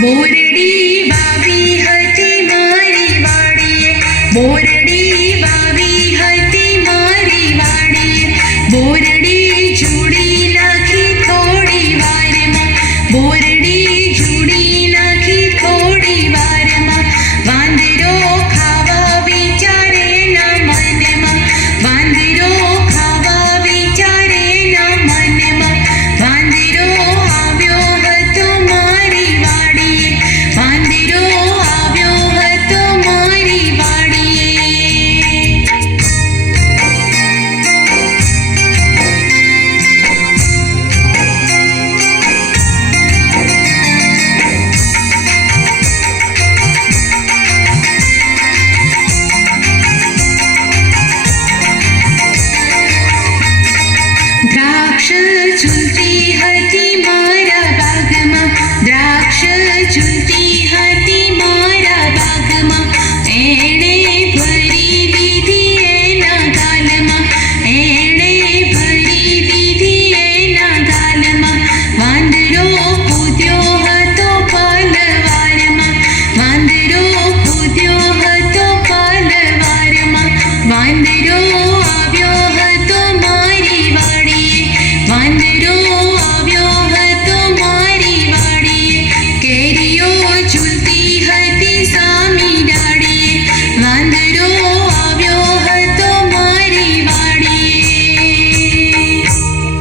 બોરડી વાવી હતી મારી વાડીએ, બોરડી વાવી હતી મારી વાડીએ, બોરડી જુડી નાખી થોડી વારમાં, બોરડી જુડી નાખી થોડી વારમાં, વાંદરો ખાવા વિચારે ના મનમાં, વાંદરો ખાવા વિચારે ના મનમાં, વાંદરો આવ્યો હતો મારી વાડીએ, વાંદરો આવ્યો હતો મારી વાડીએ. દ્રાક્ષ ઝૂલતી હતી મારા બાગમાં, દ્રાક્ષ ઝૂલતી હતી મારા બાગમાં, એણે ભરી દીધી એના ગાલમાં, એણે ભરી દીધી એના ગાલમાં, વાંદરો કૂદ્યો હતો પાલવારમાં, વાંદરો કૂદ્યો હતો પાલવારમાં, વાંદરો આવ્યો હતો મારી વાડીએ, વાંદરો